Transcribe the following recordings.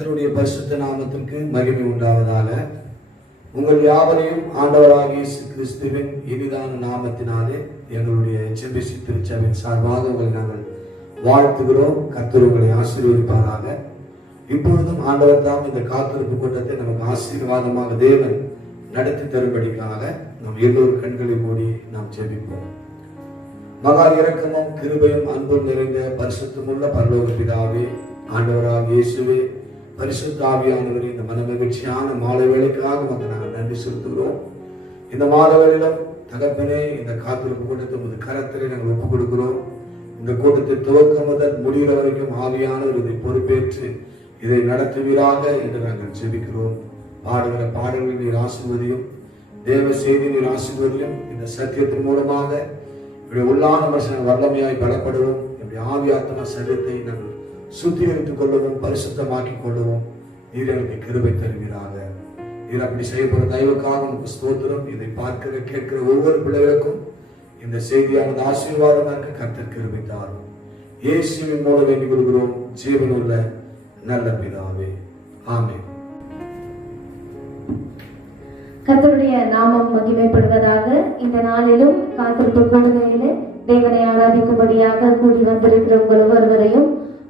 கர்த்தருடைய பரிசுத்த நாமத்திற்கு மகிமை உண்டாவதாக. உங்கள் யாவரையும் ஆண்டவராகிய இயேசு கிறிஸ்துவின் இனிதான நாமத்தினாலே எங்களுடைய HMBC திருச்சபையின் சார்பாக உங்களை நாங்கள் வாழ்த்துகிறோம். கர்த்தர் உங்களை ஆசீர்வதிப்பாராக. இப்பொழுதும் ஆண்டவர் தாம் இந்த காத்திருப்பு கூட்டத்தை நமக்கு ஆசீர்வாதமாக தேவன் நடத்தி தரும்படிக்காக நாம் எல்லோரும் கண்களை மூடி நாம் ஜெபிப்போம். மகா இரக்கமும் கிருபையும் அன்பும் நிறைந்த பரிசுத்தமுள்ள பரலோக பிதாவே, ஆண்டவராகிய இயேசுவே, பரிசுத்த ஆவியானவரே, இந்த மனமகிழ்ச்சியான மாலை வேளைக்காக வந்து நாங்கள் நன்றி செலுத்துகிறோம். இந்த மாலை வேளையிலும் தகப்பனே, இந்த காத்திருப்பு கூட்டத்தை உமது கரத்திலே நாங்கள் ஒப்புக் கொடுக்கிறோம். இந்த கூட்டத்தை துவக்கம் முதல் முடிகிற வரைக்கும் ஆவியானவர் இதை பொறுப்பேற்று இதை நடத்துவீராக என்று நாங்கள் ஜெபிக்கிறோம். பாடுகிற பாடல்கள் நீர் ஆசீர்வதியும், தேவ செய்தி நீர் ஆசீர்வதியும். இந்த சத்தியத்தின் மூலமாக இப்படி உள்ளான மனுஷன் வல்லமையாய் பலப்படுவோம். இப்படி ஆவியாத்மா சரீரத்தை நாங்கள் சுத்திகரித்துக் கொள்ளவும் பரிசுத்தமாக்கிக் கொள்ளவும் நீர் எனக்கு கிருபை தருவீராக. நீர் அப்படி செய்யப்படுற தயவுக்காக உங்களுக்கு ஸ்தோத்திரம். இதை பார்க்கிற கேட்கிற ஒவ்வொரு பிள்ளைகளுக்கும் இந்த செய்தியானது ஆசீர்வாதமாக இருக்க கர்த்தர் கிருபை தாரும். இயேசுவின் மூலம் வேண்டிக் கொள்கிறோம் ஜீவனுள்ள நல்ல பிதாவே, ஆமென். கர்த்தருடைய நாமம் மகிமைப்படுவதாக. இந்த நாளிலும் காத்திருப்பு கூடுகையிலே தேவனை ஆராதிக்கும்படியாக கூடி வந்திருக்கிற உங்கள் ஒவ்வொருவரையும்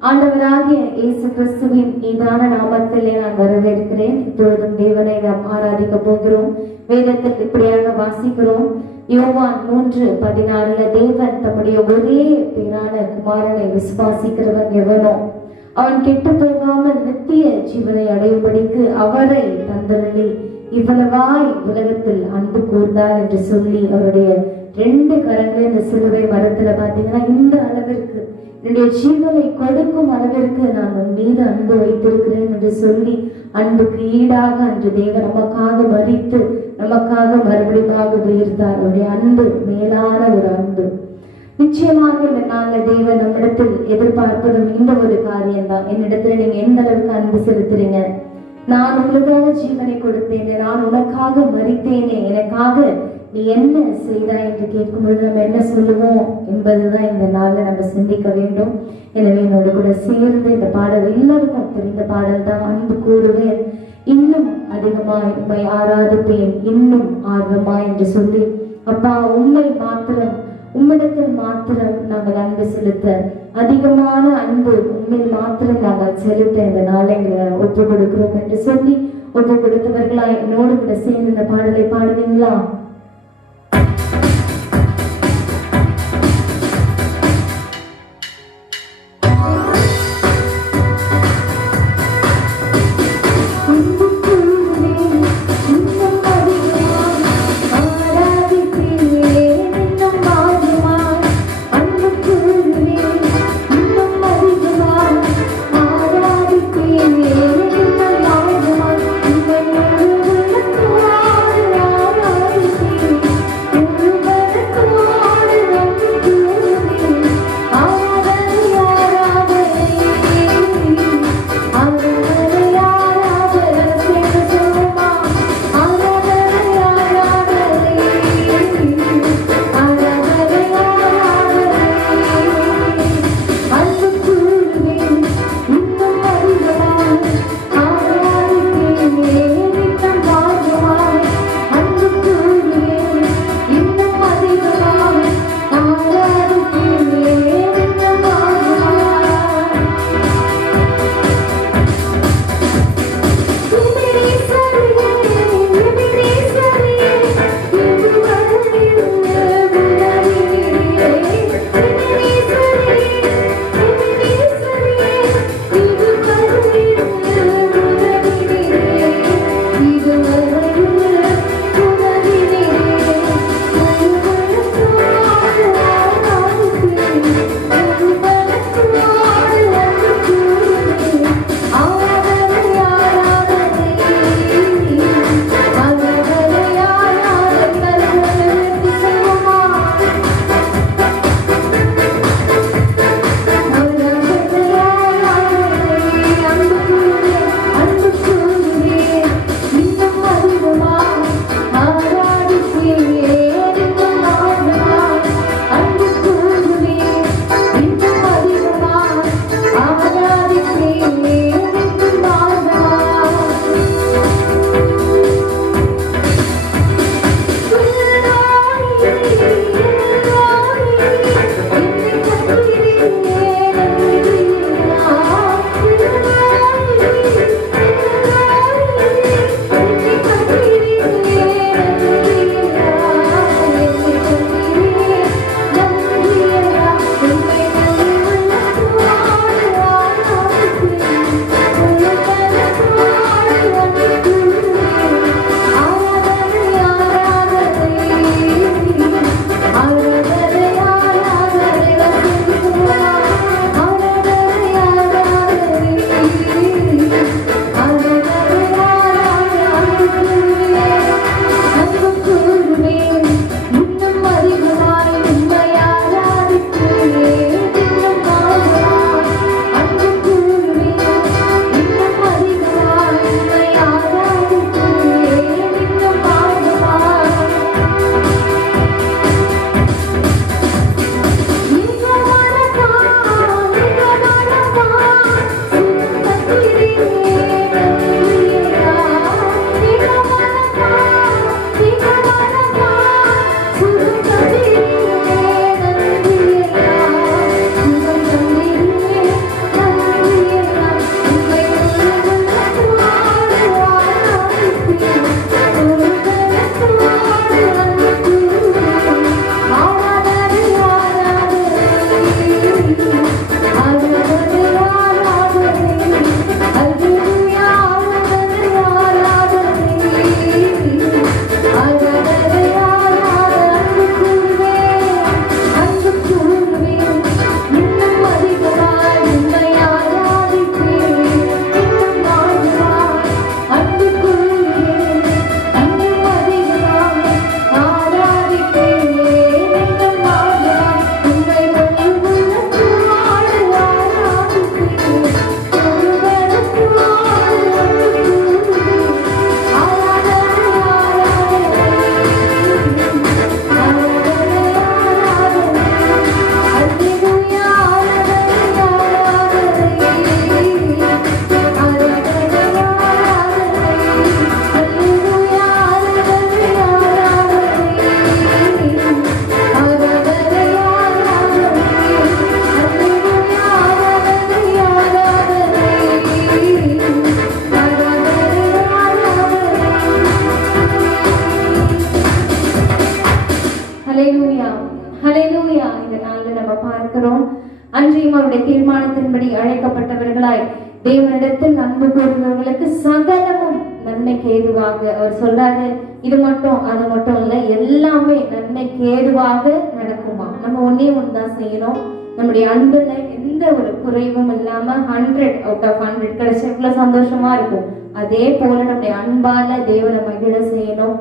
ஆண்டவராகிய இயேசு கிறிஸ்துவின் ஈடான நாமத்திலே நான் வரவேற்கிறேன். இப்பொழுதும் தேவனை நாம் ஆராதிக்க போகிறோம். வேதத்தில் இப்படியாக வாசிக்கிறோம். யோவான் 3:16 தேவன் தம்முடைய ஒரே பேரான குமாரனை விசுவாசிக்கிறவன் எவனோ அவன் கெட்டு போகாமல் நித்திய ஜீவனை அடையும்படிக்கு அவரை தந்தருளி இவ்வளவாய் உலகத்தில் அன்பு கூர்ந்தார் என்று சொல்லி அவருடைய 2 கரங்களை இந்த சிலுவை மரத்துல பாத்தீங்கன்னா இந்த அளவிற்கு என்னுடைய ஜீவனை கொடுக்கும் அளவிற்கு நான் உன் மீது அன்பு வைத்திருக்கிறேன் என்று சொல்லி அன்புக்கு ஈடாக அன்று தேவன் நமக்காக மரித்து நமக்காக மறுபடியும் உயிர்த்தார். அவருடைய அன்பு மேலான ஒரு அன்பு. நிச்சயமாக இந்த நாள்ல தேவன் நம்மிடத்தில் எதிர்பார்ப்பதும் இந்த ஒரு காரியம்தான். என்னிடத்துல நீங்க எந்த அளவுக்கு அன்பு செலுத்துறீங்க? நான் உங்களுக்காக ஜீவனை கொடுத்தேனே, நான் உனக்காக மரித்தேனே, எனக்காக நீ என்ன செய்தாய் என்று கேட்கும்போது நம்ம என்ன சொல்லுவோம் என்பதுதான் இந்த நாள்ல நம்ம சிந்திக்க வேண்டும். எனவே என்னோட கூட சேர்ந்து இந்த பாடல் எல்லாருக்கும் தெரிந்த பாடல் தான். அன்பு கூறுவேன், இன்னும் அதிகமாய் உம்மை ஆராதிப்பேன், இன்னும் ஆர்வமாய் என்று சொல்லி, அப்பா உம்மை மாத்திரம், உம்மிடத்தில் மாத்திரம் நாங்கள் அன்பு செலுத்த, அதிகமான அன்பு உண்மையில் மாத்திரம் நாங்கள் செலுத்த இந்த நாளை ஒப்பு கொடுக்கிறோம் என்று சொல்லி ஒப்பு கொடுத்தவர்களா என்னோடு கூட சேர்ந்து இந்த பாடலை பாடுவீங்களா? ஆராதிப்பேன் ஹல்லேலூயா. இந்த நாளில் நம்ம பார்க்கிறோம், அன்றையும் அவருடைய தீர்மானத்தின்படி அழைக்கப்பட்டவர்களாய் தேவனிடத்தில் அன்பு கூறுகிறவர்களுக்கு சகலமும் நன்மைக்கு ஏதுவாக, அவர் சொல்றாரு, இது மட்டும் அது மட்டும் இல்ல, எல்லாமே நன்மைக்கு ஏதுவாக நடக்குமா. நம்ம ஒன்னே ஒண்ணுதான் செய்யணும், நம்முடைய அன்புல எந்த ஒரு குறைவும் இல்லாம 100/100 கிடைச்ச எவ்வளவு சந்தோஷமா இருக்கும், அதே போல நம்முடைய அன்பால தேவனை மகிழ செய்யணும்.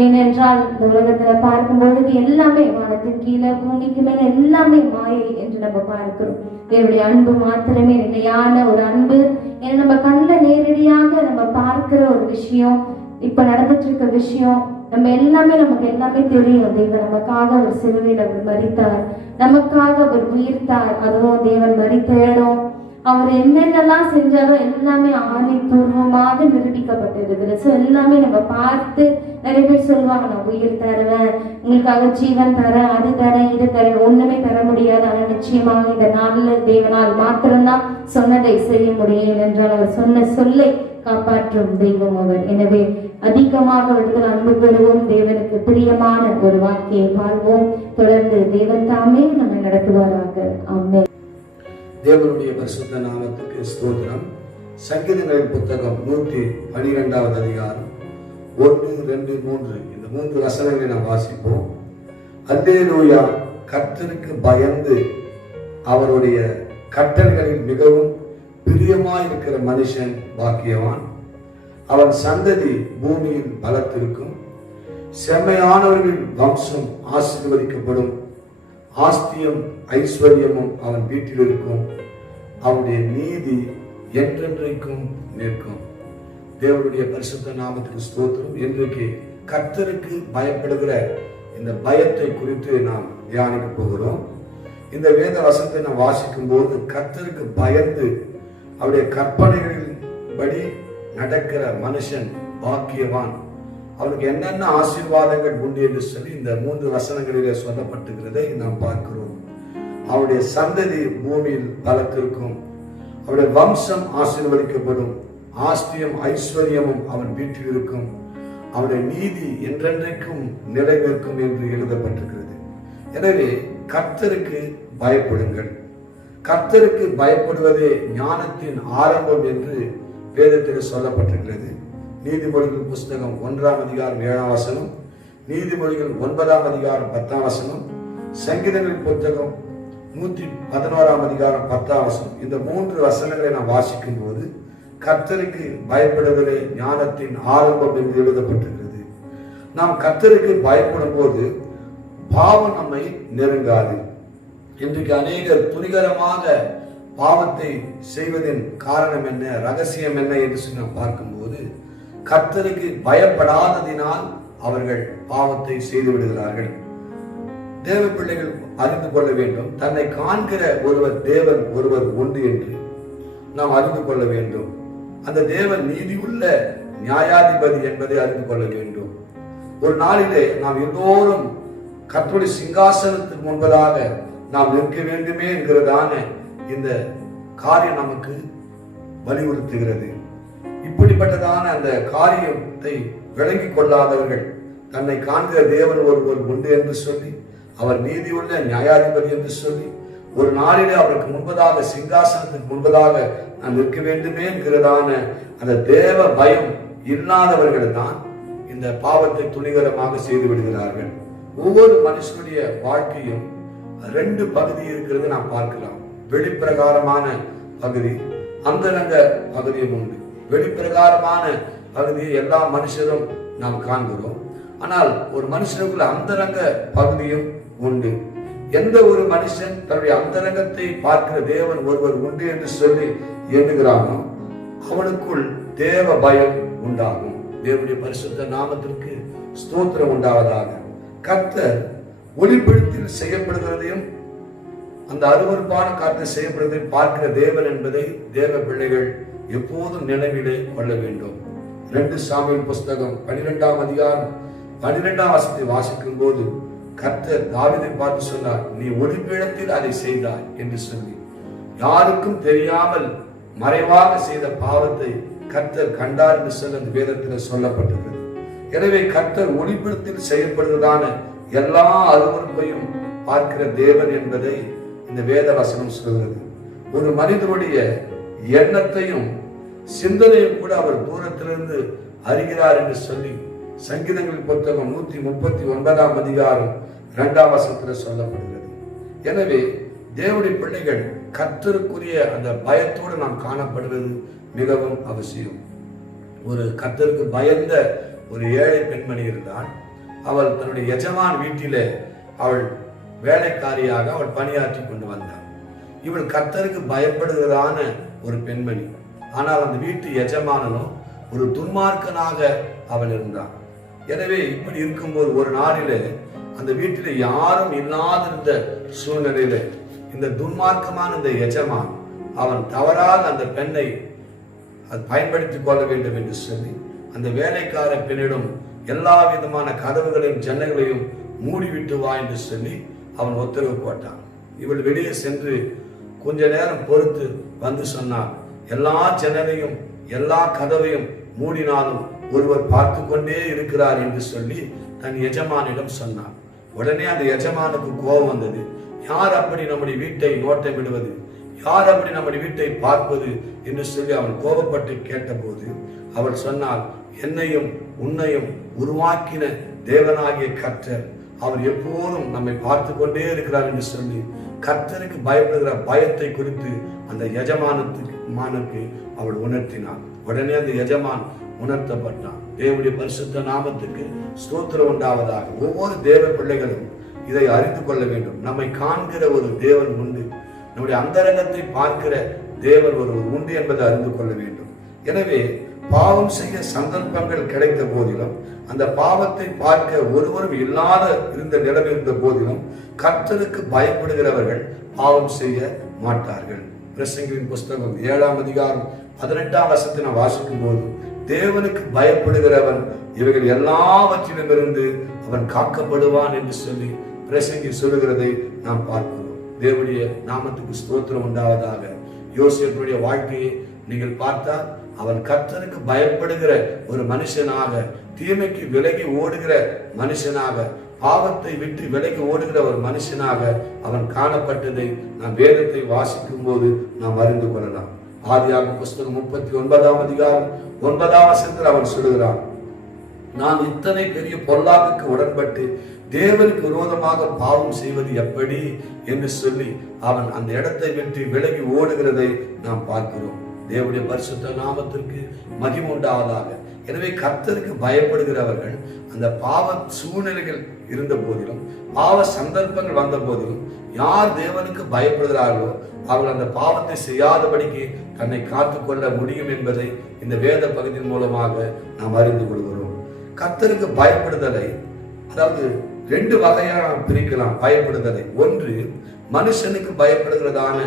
ஏனென்றால் இந்த உலகத்துல பார்க்கும் பொழுது எல்லாமே வானத்தின் கீழே பூமிக்கு மேல எல்லாமே மாயை என்று நம்ம பார்க்கிறோம். தேவனுடைய அன்பு மாத்திரமே நிலையான ஒரு அன்பு. ஏன்னா நம்ம கண்ணுல நேரடியாக நம்ம பார்க்கிற ஒரு விஷயம், இப்ப நடந்துட்டு இருக்க விஷயம், நம்ம நமக்கு எல்லாமே தெரியும். தேவன் நமக்காக ஒரு சிலுவையில் அவர் மரித்தார், நமக்காக அவர் உயிர்த்தார், அதுவும் தேவன் மரித்த இடம், அவர் என்னென்னலாம் செஞ்சாலும் எல்லாமே ஆணிபூர்வமாக நிரூபிக்கப்பட்டிருக்குது. ஸோ எல்லாமே நம்ம பார்த்து, நிறைய பேர் சொல்லுவாங்க, நான் உயிர் தருவேன், உங்களுக்காக ஜீவன் தரேன், அது தரேன், இது தரேன், ஒண்ணுமே தர முடியாது. ஆனால் நிச்சயமாக இந்த நாளில் தேவனால் மாத்திரம்தான் சொன்னதை செய்ய முடியும். என்றால் அவர் சொன்ன சொல்லை காப்பாற்றும் தெய்வம் அவர். எனவே அதிகமாக இடத்தில் அன்பு பெறுவோம், தேவனுக்கு பிரியமான ஒரு வாழ்க்கையை வாழ்வோம். தொடர்ந்து தேவன் தாமே நம்மை நடத்துவாராக. ஆமென். தேவனுடைய பரிசுத்த நாமத்துக்கு ஸ்தோத்திரம். சங்கீதங்களின் புத்தகம் 112வது அதிகாரம் 1, 2, 3 இந்த 3 வசனங்களை நாம் வாசிப்போம். அல்லேலூயா. கர்த்தருக்கு பயந்து அவருடைய கட்டளைகளில் மிகவும் பிரியமாயிருக்கிற மனுஷன் பாக்கியவான். அவன் சந்ததி பூமியில் பலத்திருக்கும். செம்மையானவர்களின் வம்சம் ஆசீர்வதிக்கப்படும். ஆஸ்தியம் ஐஸ்வர்யமும் அவன் வீட்டில் இருக்கும். அவனுடைய நீதி என்றென்றைக்கும் நிற்கும். தேவனுடைய பரிசுத்த நாமத்துக்கு ஸ்தோத்திரம். இன்றைக்கு கர்த்தருக்கு பயப்படுகிற இந்த பயத்தை குறித்து நாம் தியானிக்க போகிறோம். இந்த வேத வசனத்தை நாம் வாசிக்கும் போது கர்த்தருக்கு பயந்து அவருடைய கற்பனைகளின் படி நடக்கிற மனுஷன் பாக்கியவான், அவனுக்கு என்னென்ன ஆசீர்வாதங்கள் உண்டு என்று சொல்லி இந்த 3 வசனங்களிலே சொல்லப்பட்டுகிறதை நாம் பார்க்கிறோம். அவருடைய சந்ததி பூமியில் பலத்திருக்கும். அவருடைய வம்சம் ஆசீர்வதிக்கப்படும். ஆஸ்தியம் ஐஸ்வர்யமும் அவன் வீட்டில் இருக்கும். அவருடைய நீதி என்றென்றைக்கும் நிலை நிற்கும் என்று எழுதப்பட்டிருக்கிறது. எனவே கர்த்தருக்கு பயப்படுங்கள். கர்த்தருக்கு பயப்படுவதே ஞானத்தின் ஆரம்பம் என்று வேதத்தில் சொல்லப்பட்டிருக்கிறது. நீதிமொழிகள் புஸ்தகம் 1ஆம் அதிகாரம் 7ஆம் வசனம், நீதிமொழிகள் 9ஆம் அதிகாரம் 10ஆம் வசனம், சங்கீதங்களின் புத்தகம் 111ஆம் அதிகாரம் 10ஆம் வசனம். இந்த 3 வசனங்களை நாம் வாசிக்கும் போது கர்த்தருக்கு பயப்படுவதே ஞானத்தின் ஆரம்பம் என்று எழுதப்பட்டிருக்கிறது. நாம் கர்த்தருக்கு பயப்படும் போது பாவம் நம்மை நெருங்காது. இன்றைக்கு அநேகர் துணிகரமாக பாவத்தை செய்வதின் காரணம் என்ன, ரகசியம் என்ன என்று நாம் பார்க்கும்போது கர்த்தருக்கு பயப்படாததினால் அவர்கள் பாவத்தை செய்து விடுகிறார்கள். தேவ பிள்ளைகள் அறிந்து கொள்ள வேண்டும், தன்னை காண்கிற தேவன் ஒருவர் உண்டு என்று நாம் அறிந்து கொள்ள வேண்டும். அந்த தேவன் நீதியுள்ள நியாயாதிபதி என்பதை அறிந்து கொள்ள வேண்டும். ஒரு நாளிலே நாம் எல்லோரும் கர்த்தருடைய சிங்காசனத்துக்கு முன்பதாக நாம் நிற்க வேண்டுமே என்கிறதான இந்த காரியம் நமக்கு வலியுறுத்துகிறது. இப்படிப்பட்டதான அந்த காரியத்தை விளங்கி கொள்ளாதவர்கள் தன்னை காண்கிற தேவன் ஒருவர் உண்டு என்று சொல்லி, அவர் நீதியுள்ள நியாயாதிபதி என்று சொல்லி, ஒரு நாளிலே அவருக்கு முன்பதாக சிங்காசனத்துக்கு முன்பதாக நான் நிற்க வேண்டுமே என்கிறதான அந்த தேவ பயம் இல்லாதவர்கள் தான் இந்த பாவத்தை துணிகரமாக செய்து விடுகிறார்கள். ஒவ்வொரு மனுஷனுடைய வாழ்க்கையும் 2 பகுதி இருக்கிறது நாம் பார்க்கலாம். வெளிப்பிரகாரமான பகுதி, அந்தரங்க பகுதியும் உண்டு. வெளிப்பிரகாரமான பகுதியை எல்லா மனுஷரும் நாம் காண்கிறோம். ஆனால் ஒரு மனுஷனுக்குள்ள அந்தரங்க பகுதியும் உண்டு. எந்த ஒரு மனுஷன் தன்னுடைய அந்தரங்கத்தை பார்க்கிற தேவன் ஒருவர் உண்டு என்று சொல்லி எண்ணுகிறானோ அவனுக்குள் தேவ பயம் உண்டாகும். தேவனுடைய பரிசுத்த நாமத்திற்கு ஸ்தோத்திரம் உண்டாவதாக. கர்த்தர் ஒளிப்பெழுத்தில் செய்யப்படுகிறதையும் அந்த அருவருப்பான காரியத்தை செய்யப்படுவதையும் பார்க்கிற தேவன் என்பதை தேவ பிள்ளைகள் எப்போதும் நினைவிலே கொள்ள வேண்டும். 2 சாமுவேல் புஸ்தகம் 12ஆம் அதிகாரம் 12ஆம் வசனத்தை வாசிக்கும் போது கர்த்தர் தாவீதை பார்த்து சொன்னார், நீ ஒளிப்பீடத்தில் அதை செய்தாய் என்று சொல்லி. யாருக்கும் தெரியாமல் மறைவாக செய்த பாவத்தை கர்த்தர் கண்டார் என்று சொல்லி அந்த வேதத்தில் சொல்லப்பட்டிருக்கிறது. எனவே கர்த்தர் ஒளிப்பீடத்தில் செய்யப்படுவதான எல்லா அருவருப்பையும் பார்க்கிற தேவன் என்பதை இந்த வேத வசனம் சொல்கிறது. ஒரு மனிதனுடைய எண்ணத்தையும் சிந்தனையும் கூட அவர் தூரத்திலிருந்து அறிகிறார் என்று சொல்லி சங்கீதங்களின் புத்தகம் 139 அதிகாரம் 2ஆம் வசனத்தில் சொல்லப்படுகிறது. எனவே தேவனுடைய பிள்ளைகள் கர்த்தருக்குரிய அந்த பயத்தோடு நாம் காணப்படுவது மிகவும் அவசியம். ஒரு கர்த்தருக்கு பயந்த ஒரு ஏழை பெண்மணி இருந்தால் அவள் தன்னுடைய எஜமான் வீட்டிலே அவள் வேலைக்காரியாக அவள் பணியாற்றி கொண்டு வந்தாள். இவள் கர்த்தருக்கு பயப்படுகிறதான ஒரு பெண்மணி. ஆனால் அந்த வீட்டு எஜமானனோ ஒரு துன்மார்க்கனாக அவன் இருந்தான். எனவே இப்படி இருக்கும்போது ஒரு நாளிலே அந்த வீட்டிலே யாரும் இல்லாதிருந்த சூழ்நிலையில இந்த துன்மார்க்கமான இந்த எஜமான் அவன் தவறாக அந்த பெண்ணை பயன்படுத்திக் கொள்ள வேண்டும் என்று சொல்லி அந்த வேலைக்கார பெண்ணிடம் எல்லா விதமான கதவுகளையும் ஜன்னங்களையும் மூடிவிட்டு வா என்று சொல்லி அவன் உத்தரவு போட்டான். இவள் வெளியே சென்று கொஞ்ச நேரம் பொறுத்து வந்து சொன்னான், எல்லா ஜன்னலையும் எல்லா கதவையும் மூடினாலும் ஒருவர் பார்த்து கொண்டே இருக்கிறார் என்று சொல்லி தன் எஜமானிடம் சொன்னான். உடனே அந்த எஜமானுக்கு கோபம் வந்தது. யார் அப்படி நம்முடைய வீட்டை நோட்டம் விடுவது, யார் அப்படி நம்முடைய வீட்டை பார்ப்பது என்று சொல்லி அவன் கோபப்பட்டு கேட்டபோது அவள் சொன்னாள், என்னையும் உன்னையும் உருவாக்கின தேவனாகிய கர்த்தர் அவர் எப்போதும் நம்மை பார்த்து கொண்டே இருக்கிறார் என்று சொல்லி கர்த்தருக்கு பயப்படுகிற பயத்தை குறித்து அந்த எஜமானுக்கு அவள் உணர்த்தினான். உடனே அந்த எஜமான் உணர்த்தப்பட்டான். தேவனுடைய பரிசுத்த நாமத்துக்கு ஸ்தோத்திரம் உண்டாவதாக. ஒவ்வொரு தேவ பிள்ளைகளும் இதை அறிந்து கொள்ள வேண்டும். நம்மை காண்கிற ஒரு தேவன் உண்டு, நம்முடைய அந்தரங்கத்தை பார்க்கிற தேவன் ஒருவர் உண்டு என்பதை அறிந்து கொள்ள வேண்டும். எனவே பாவம் செய்ய சந்தர்ப்பங்கள் கிடைத்த போதிலும் அந்த பாவத்தை பார்க்க ஒருவரும் இல்லாத இருந்த நிலைமை இருந்த போதிலும் கர்த்தருக்கு பயப்படுகிறவர்கள் பாவம் செய்ய மாட்டார்கள். பிரசங்கியின் புஸ்தகம் 7ஆம் அதிகாரம் 18ஆம் வசனத்தை நான் வாசிக்கும் போது தேவனுக்கு பயப்படுகிறவன் இவைகள் எல்லாவற்றிலுமிருந்து அவன் காக்கப்படுவான் என்று சொல்லி பிரசங்கி சொல்லுகிறதை நாம் பார்க்கிறோம். தேவனுடைய நாமத்துக்கு ஸ்தோத்திரம் உண்டாவதாக. யோசேப்புடைய வாழ்க்கையை நீங்கள் பார்த்தால் அவன் கர்த்தருக்கு பயப்படுகிற ஒரு மனுஷனாக, தீமைக்கு விலகி ஓடுகிற மனுஷனாக, பாவத்தை விட்டு விலகி ஓடுகிற ஒரு மனுஷனாக அவன் காணப்பட்டதை நாம் வேதத்தை வாசிக்கும் போது நாம் அறிந்து கொள்ளலாம். ஆதியாகமம் புஸ்தகம் 39ஆம் அதிகாரம் 9ஆம் வசனத்தில் அவன் சொல்லுகிறான், நான் இத்தனை பெரிய பொல்லாப்புக்கு உடன்பட்டு தேவனுக்கு விரோதமாக பாவம் செய்வது எப்படி என்று சொல்லி அவன் அந்த இடத்தை விட்டு விலகி ஓடுகிறதை நாம் பார்க்கிறோம். தேவனுடைய பரிசுத்த நாமத்திற்கு மகிமை உண்டாவதாக. எனவே கர்த்தருக்கு பயப்படுகிறவர்கள் அந்த பாவ சூழ்நிலைகள் இருந்த போதிலும், பாவ சந்தர்ப்பங்கள் வந்த போதிலும், யார் தேவனுக்கு பயப்படுகிறார்களோ அவர்கள் அந்த பாவத்தை செய்யாதபடிக்கு தன்னை காத்துக்கொள்ள முடியும் என்பதை இந்த வேத பகுதியின் மூலமாக நாம் அறிந்து கொள்கிறோம். கர்த்தருக்கு பயப்படுதலை அதாவது 2 வகையாக பிரிக்கலாம். பயப்படுதலை ஒன்று மனுஷனுக்கு பயப்படுகிறதான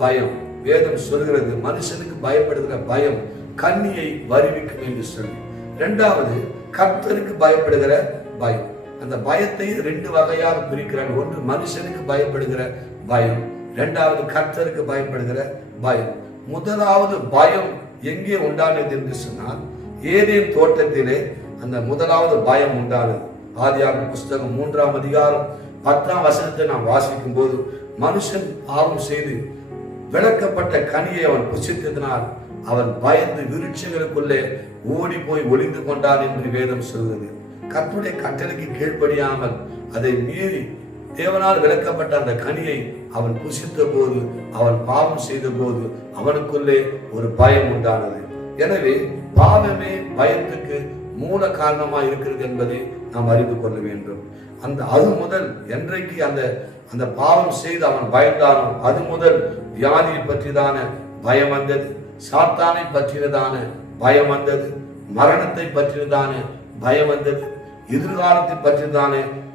பயம். வேதம் சொல்கிறது மனுஷனுக்கு பயப்படுகிற பயம் கண்ணியை வருவிக்கும் என்று சொல்லி. 2வது கர்த்தருக்கு பயப்படுகிற பயம். அந்த பயத்தை 2 வகையாக பிரிக்கிறார். ஒன்று மனுஷனுக்கு பயப்படுகிற பயம், 2வது கர்த்தருக்கு பயப்படுகிற பயம். முதலாவது பயம் எங்கே உண்டானது என்று சொன்னால் ஏதேன் தோட்டத்திலே அந்த முதலாவது பயம் உண்டானது. ஆதியாகமம் புஸ்தகம் 3ஆம் அதிகாரம் 10ஆம் வசனத்தை நாம் வாசிக்கும் போது மனுஷன் பாவம் செய்து விளக்கப்பட்ட கனியை அவன் புசித்ததினால் அவன் பயந்து விருட்சங்களுக்குள்ளே ஓடி போய் ஒளிந்து கொண்டான் என்று வேதம் சொல்கிறது. கர்த்தருடைய கட்டளைக்கு கீழ்ப்படியாமல் அதை மீறி தேவனால் விளக்கப்பட்ட அந்த கனியை அவன் புசித்த போது, அவன் பாவம் செய்த போது அவனுக்குள்ளே ஒரு பயம் உண்டானது. எனவே பாவமே பயத்துக்கு மூல காரணமாக இருக்கிறது என்பதை நாம் அறிந்து கொள்ள வேண்டும். அது முதல் என்றைக்கு அந்த பாவம் செய்து அவன் பயந்தானோ அது முதல் வியாதியை பற்றியதான பயம் வந்தது, சாத்தானை பற்றியதான பயம் வந்தது, மரணத்தை பற்றியதான பயம் வந்தது, எதிர்காலத்தை பற்றியதான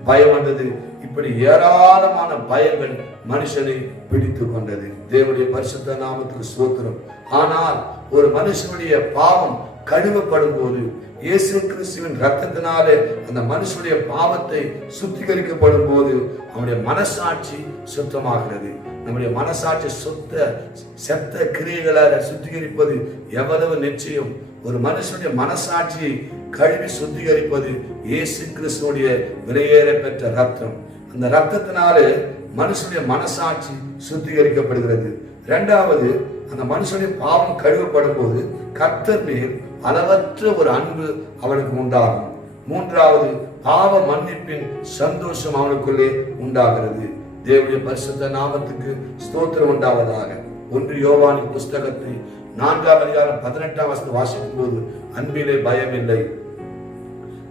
பயம் வந்தது. இப்படி ஏராளமான பயங்கள் மனுஷனை பிடித்து கொண்டது. தேவனுடைய பரிசுத்த நாமத்துக்கு ஸ்தோத்திரம். ஆனால் ஒரு மனுஷனுடைய பாவம் கழுவப்படும் போது இயேசு கிறிஸ்துவின் ரத்தத்தினாலே அந்த மனுஷனுடைய பாவத்தை சுத்திகரிக்கப்படும் போது அவனுடைய மனசாட்சி சுத்தமாகிறது. நம்முடைய மனசாட்சி செத்த கிரியைகளால் சுத்திகரிப்பது எவ்வளவு நிச்சயம். ஒரு மனுஷனுடைய மனசாட்சியை கழுவி சுத்திகரிப்பது இயேசு கிறிஸ்துவுடைய விலையேற பெற்ற ரத்தம். அந்த ரத்தத்தினாலே மனுஷனுடைய மனசாட்சி சுத்திகரிக்கப்படுகிறது. இரண்டாவது, அந்த மனுஷனுடைய பாவம் கழுவப்படும் போது கர்த்தர் மேல் அளவற்ற ஒரு அன்பு அவனுக்கு உண்டாகும். மூன்றாவது, பாவ மன்னிப்பின் சந்தோஷம் அவனுக்குள்ளே உண்டாகிறது. தேவனுடைய பரிசுத்த நாமத்துக்கு ஸ்தோத்திரம் உண்டாவதாக. 1 யோவானின் புஸ்தகத்தை 4ஆம் அதிகாரம் 18ஆம் வசனம் வாசிக்கும் போது, அன்பிலே பயம் இல்லை,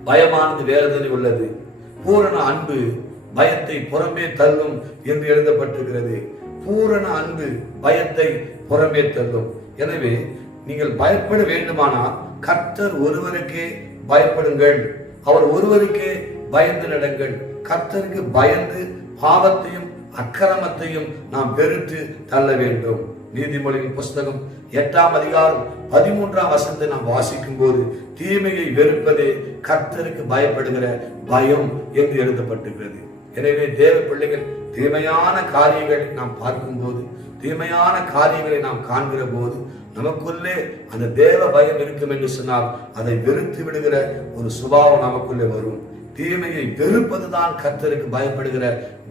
பயமானது வேதனை உள்ளது, பூரண அன்பு பயத்தை புறமே தள்ளும் என்று எழுதப்பட்டிருக்கிறது. பூரண அன்பு பயத்தை புறமே தள்ளும். எனவே நீங்கள் பயப்பட வேண்டுமானால் கர்த்தர் ஒருவருக்கே பயப்படுங்கள், அவர் ஒருவருக்கே பயந்து நடங்கள். கர்த்தருக்கு பயந்து பாவத்தையும் அக்கிரமத்தையும் நாம் வெறுத்து தள்ள வேண்டும். நீதிமொழியின் புஸ்தகம் 8ஆம் அதிகாரம் 13ஆம் வசனத்தை நாம் வாசிக்கும் போது, தீமையை வெறுப்பதே கர்த்தருக்கு பயப்படுகிற பயம் என்று எழுதப்பட்டிருக்கிறது. எனவே தேவ பிள்ளைகள், தீமையான காரியங்களை நாம் பார்க்கும்போது, தீமையான காரியங்களை நாம் காண்கிற போது நமக்குள்ளே அந்த தேவ பயம் இருக்கும் என்று சொன்னால் அதை வெறுத்து விடுகிற ஒரு சுபாவம் நமக்குள்ளே வரும். தீமையை வெறுப்பதுதான் கர்த்தருக்கு பயப்படுகிற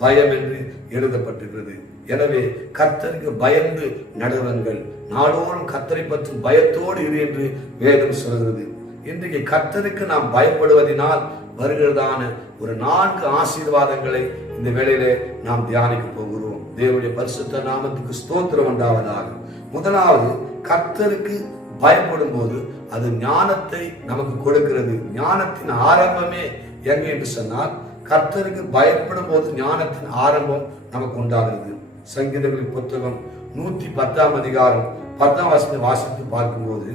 பயம் என்று எழுதப்பட்டிருக்கிறது. எனவே கர்த்தருக்கு பயந்து நடவுங்கள், நாடோறும் கர்த்தரை பற்றும் பயத்தோடு இரு என்று வேதம் சொல்கிறது. இன்றைக்கு கர்த்தருக்கு நாம் பயப்படுவதனால் வருகிறதான ஒரு 4 ஆசீர்வாதங்களை இந்த வேளையிலே நாம் தியானிக்க போகிறோம். தேவனுடைய பரிசுத்த நாமத்துக்கு ஸ்தோத்திரம் உண்டாவதாக. முதலாவது, கர்த்தருக்கு பயப்படும் போது அது ஞானத்தை நமக்கு கொடுக்கிறது. ஞானத்தின் ஆரம்பமே எங்கே என்று சொன்னால், கர்த்தருக்கு பயப்படும் போது ஞானத்தின் ஆரம்பம் நமக்கு உண்டாகிறது. சங்கீதங்களின் புத்தகம் 110ஆம் அதிகாரம் 10ஆம் வசனத்தை வாசித்து பார்க்கும்போது,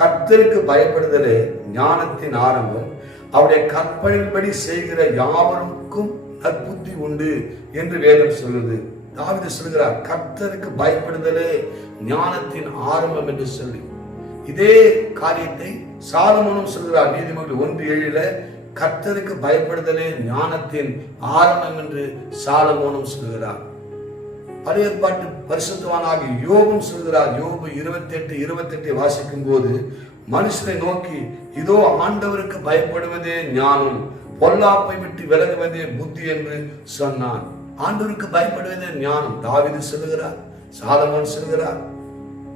கர்த்தருக்கு பயப்படுதலே ஞானத்தின் ஆரம்பம், அவருடைய கற்பனையின்படி செய்கிற யாவருக்கும் நற்புத்தி உண்டு என்று வேதம் சொல்லுது. தாவீது சொல்கிறார், கர்த்தருக்கு பயப்படுதலே ஞானத்தின் ஆரம்பம் என்று சொல்லி. இதே காரியத்தை சாலமோனும் சொல்கிறார். நீதிமொழிகள் 1:7 கர்த்தருக்கு பயப்படுதலே ஞானத்தின் ஆரம்பம் என்று சாலமோனும் சொல்கிறார். பழைய ஏற்பாட்டு பரிசுத்தவானாகி யோபும் சொல்கிறார். யோபு 28:28 வாசிக்கும் போது, மனுஷனை நோக்கி, இதோ ஆண்டவருக்கு பயப்படுவதே ஞானம், பொல்லாப்பை விட்டு விலகுவதே புத்தி என்று சொன்னான். ஆண்டவருக்கு பயப்படுவதே ஞானம் தாவீது சொல்லுகிறார், சாலமோன் சொல்கிறார்.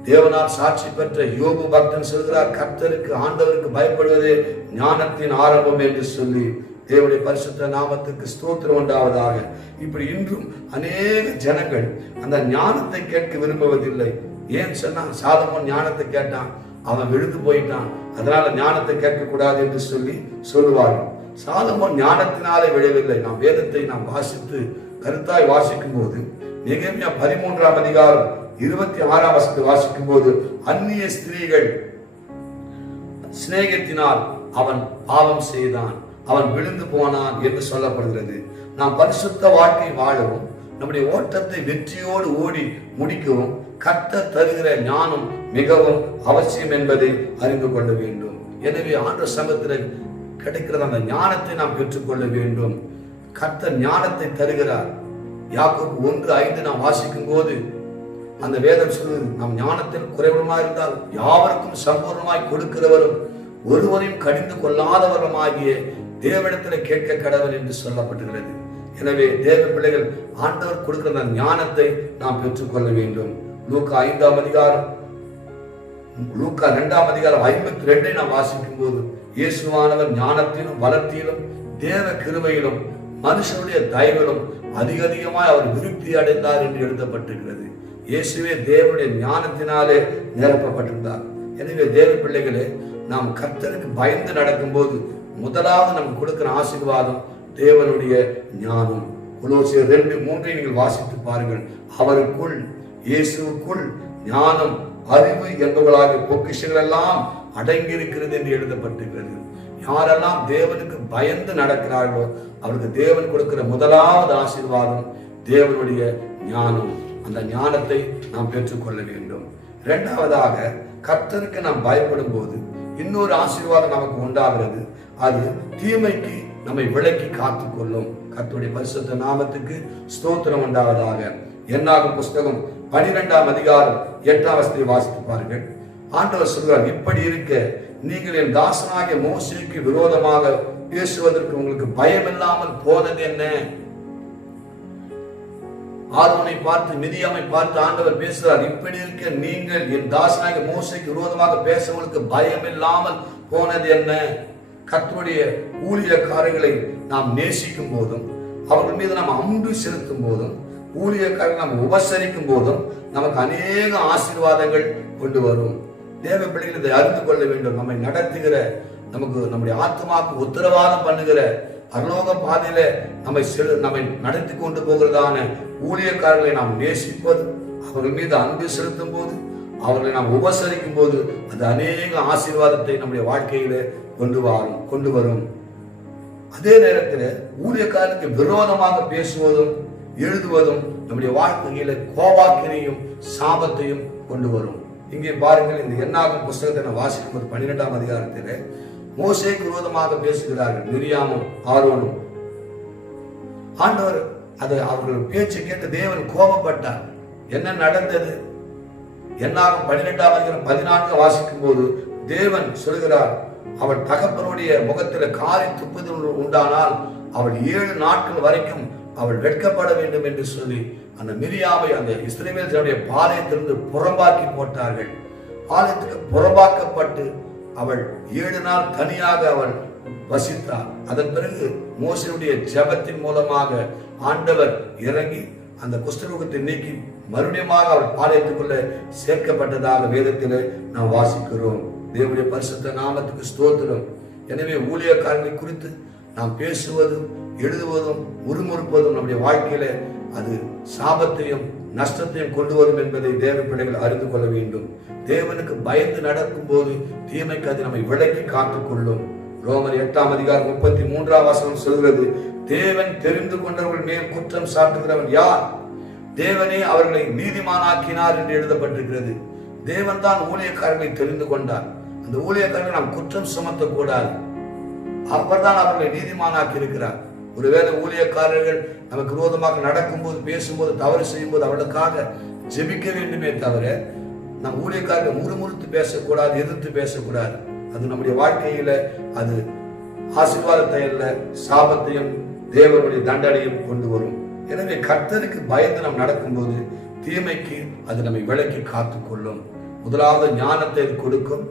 தேவனால் சாட்சி பெற்ற யோபு பக்தன் சொல்கிறார், கர்த்தருக்கு ஆண்டவருக்கு பயப்படுவதே ஞானத்தின் ஆரம்பம் என்று சொல்லி. தேவனுடைய பரிசுத்த நாமத்துக்கு ஸ்தோத்திரம் உண்டாவதாக. இப்படி இன்றும் அநேக ஜனங்கள் அந்த ஞானத்தை கேட்க விரும்புவதில்லை. ஏன் சொன்னா, சாலமோன் ஞானத்தை கேட்டான், அவன் விழுந்து போயிட்டான், அதனால ஞானத்தை கேட்க கூடாது என்று சொல்லி சொல்லுவார்கள். சாலமோன் ஞானத்தினாலே விழவில்லை. நாம் வேதத்தை நாம் வாசித்து கருத்தாய் வாசிக்கும் போது, நெகேமியா 13ஆம் அதிகாரம் 26ஆம் வசனத்தை வாசிக்கும் போது, அந்நிய ஸ்திரீகள் சிநேகத்தினால் அவன் பாவம் செய்தான், அவன் விழுந்து போனான் என்று சொல்லப்படுகிறது. நாம் பரிசுத்த வாழ்க்கை வாழவும், நம்முடைய ஓட்டத்தை வெற்றியோடு ஓடி முடிக்கவும் கர்த்தர் தருகிற ஞானம் மிகவும் அவசியம் என்பதை அறிந்து கொள்ள வேண்டும். எனவே ஆண்டவர் சமூகத்தில் கிடைக்கிற அந்த ஞானத்தை நாம் பெற்றுக்கொள்ள வேண்டும். கர்த்தர் ஞானத்தை தருகிறார். யாக்கோபு 1:5 நாம் வாசிக்கும் போது அந்த வேதம் சொல்வது, நம் ஞானத்தில் குறைவுமா இருந்தால் யாவருக்கும் சம்பூர்ணமாய் கொடுக்கிறவரும் ஒருவரையும் கடிந்து கொள்ளாதவருமாகிய தேவனிடத்தில் கேட்க கடவுள் என்று சொல்லப்பட்டுகிறது. எனவே தேவ பிள்ளைகள், ஆண்டவர் கொடுக்கிற அந்த ஞானத்தை நாம் பெற்றுக்கொள்ள வேண்டும். லூக்கா 5ஆம் அதிகாரம், லூக்கா 2ஆம் அதிகாரம் 52 நாம் வாசிக்கும் போது, இயேசுவானவர் ஞானத்திலும் வளர்த்தியிலும் தேவ கிருபையிலும் மனுஷனுடைய தயவிலும் அதிகமாய் அவர் விருத்தி அடைந்தார் என்று எழுதப்பட்டிருக்கிறது. இயேசுவே தேவனுடைய ஞானத்தினாலே நிரப்பப்பட்டிருந்தார். எனவே தேவ பிள்ளைகளே, நாம் கர்த்தருக்கு பயந்து நடக்கும் போது முதலாவது நமக்கு கொடுக்கிற ஆசீர்வாதம் தேவனுடைய ஞானம். கொலோசியர் 2:3 நீங்கள் வாசித்து பாருங்கள். அவருக்குள், இயேசுவுக்குள் ஞானம், அறிவு என்பவர்களாக பொக்கிஷங்கள் எல்லாம் அடங்கி இருக்கிறது என்று எழுதப்பட்டிருக்கிறது. யாரெல்லாம் தேவனுக்கு பயந்து நடக்கிறார்களோ அவருக்கு தேவன் கொடுக்கிற முதலாவது ஆசீர்வாதம் தேவனுடைய ஞானம். அந்த ஞானத்தை நாம் பெற்றுக்கொள்ள வேண்டும். இரண்டாவதாக, கர்த்தருக்கு நாம் பயப்படும் போது இன்னொரு ஆசீர்வாதம் நமக்கு உண்டாகிறது. அது தீமைக்கு நம்மை விலக்கி காத்துக் கொள்ளும். கர்த்தருடைய பரிசுத்த நாமத்துக்கு ஸ்தோத்திரம் உண்டாவதாக. என்னாகும் புஸ்தகம் 12ஆம் அதிகாரம் 8ஆம் வசனத்தை வாசித்து பாருங்கள். ஆண்டவர் சொல்கிறார், இப்படி இருக்க நீங்கள் என் தாசனாகிய மோசேக்கு விரோதமாக பேசுவதற்கு உங்களுக்கு பயம் இல்லாமல் போனது என்ன? ஆரோனை பார்த்து மிரியாமை பார்த்து ஆண்டவர் பேசுகிறார், இப்படி இருக்க நீங்கள் என் தாசனாகிய மோசேக்கு விரோதமாக பேசவங்களுக்கு பயம் இல்லாமல் போனது என்ன? கர்த்தருடைய ஊழியக்காரர்களை நாம் நேசிக்கும் போதும், அவர்கள் மீது நாம் அன்பு செலுத்தும் போதும், ஊழியக்காரர்களை நாம் உபசரிக்கும் போதும் நமக்கு அநேக ஆசீர்வாதங்கள் கொண்டு வரும். தேவ பிள்ளைகள் இதை அறிந்து கொள்ள வேண்டும். நம்மை நடத்துகிற, நமக்கு நம்முடைய ஆத்மாவுக்கு உத்தரவாதம் பண்ணுகிற, பரலோக பாதையில நம்மை நடத்தி கொண்டு போகிறதான ஊழியக்காரர்களை நாம் நேசிப்பது, அவர்கள் மீது அன்பு செலுத்தும் போது, அவர்களை நாம் உபசரிக்கும் போது அது அநேக ஆசீர்வாதத்தை நம்முடைய வாழ்க்கையில கொண்டு வரும். அதே நேரத்தில் ஊழியக்காரருக்கு விரோதமாக பேசுவதும் எழுதுவதும் நம்முடைய வாழ்க்கையில கோபாக்கினையும் சாபத்தையும் கொண்டு வரும். இங்கே பாருங்கள், இந்த என்னாகும் புஸ்தகத்தை நான் வாசிக்கும் போது 12ஆம் அதிகாரத்தில் மோசேக்கு விரோதமாக பேசுகிறார்கள் மிரியாமும் ஆரோனும். ஆண்டவர் அவர்கள் பேச்சு கேட்டு தேவன் கோபப்பட்டார். என்ன நடந்தது? என்னாகும் 12ஆம் அதிகாரம் 14 வாசிக்கும் போது தேவன் சொல்கிறார், அவள் தகப்பனுடைய முகத்தில் காரி துப்புதல் உண்டானால் அவள் 7 நாட்கள் வரைக்கும் அவள் வெட்கப்பட வேண்டும் என்று சொல்லி அந்த மிரியாமை அந்த இஸ்ரவேலர்களுடைய பாளையத்திலிருந்து புறம்பாக்கி போட்டார்கள். பாளையத்துக்கு புறம்பாக்கப்பட்டு அவள் 7 நாள் தனியாக அவள் வசித்தார். அதன் பிறகு மோசேயுடைய ஜெபத்தின் மூலமாக ஆண்டவர் இறங்கி அந்த குஷ்டரோகத்தை நீக்கி மறுபடியும் அவள் பாளையத்துக்குள்ள சேர்க்கப்பட்டதாக வேதத்தில் நாம் வாசிக்கிறோம். தேவனுடைய பரிசுத்த நாமத்துக்கு ஸ்தோத்திரம். எனவே ஊழியக்காரர்களை குறித்து நாம் பேசுவதும் எழுதுவதும் முறுமுறுப்பதும் நம்முடைய வாழ்க்கையில அது சாபத்தையும் நஷ்டத்தையும் கொண்டு வரும் என்பதை தேவ பிள்ளைகள் அறிந்து கொள்ள வேண்டும். தேவனுக்கு பயந்து நடக்கும் போது தீமைக்கு அது நம்மை விலக்கி காத்துக் கொள்ளும். ரோமர் 8ஆம் அதிகாரம் 33ஆம் வசனம் சொல்கிறது, தேவன் தெரிந்து கொண்டவர்கள் மேல் குற்றம் சாட்டுகிறவன் யார்? தேவனே அவர்களை நீதிமானாக்கினார் என்று எழுதப்பட்டிருக்கிறது. தேவன் தான் ஊழியக்காரர்களை தெரிந்து கொண்டார். அந்த ஊழியக்காரர்களை நாம் குற்றம் சுமத்தக்கூடாது. அவர் தான் அவர்களை நீதிமானாக்கி இருக்கிறார். ஒருவேளை ஊழியக்காரர்கள் நமக்கு விரோதமாக நடக்கும்போது, பேசும்போது, தவறு செய்யும் போது அவர்களுக்காக ஜெபிக்க வேண்டுமே தவிர நம் ஊழியக்காரர்கள் முறுமுறுத்து பேசக்கூடாது, எதிர்த்து பேசக்கூடாது. அது நம்முடைய வாழ்க்கையில அது ஆசீர்வாதத்தை அல்ல, சாபத்தையும் தேவனுடைய தண்டனையும் கொண்டு வரும். எனவே கர்த்தருக்கு பயந்து நாம் நடக்கும்போது தீமைக்கு அது நம்மை விலக்கி காத்துக் கொள்ளும். முதலாவது ஞானத்தை அது கொடுக்கும்.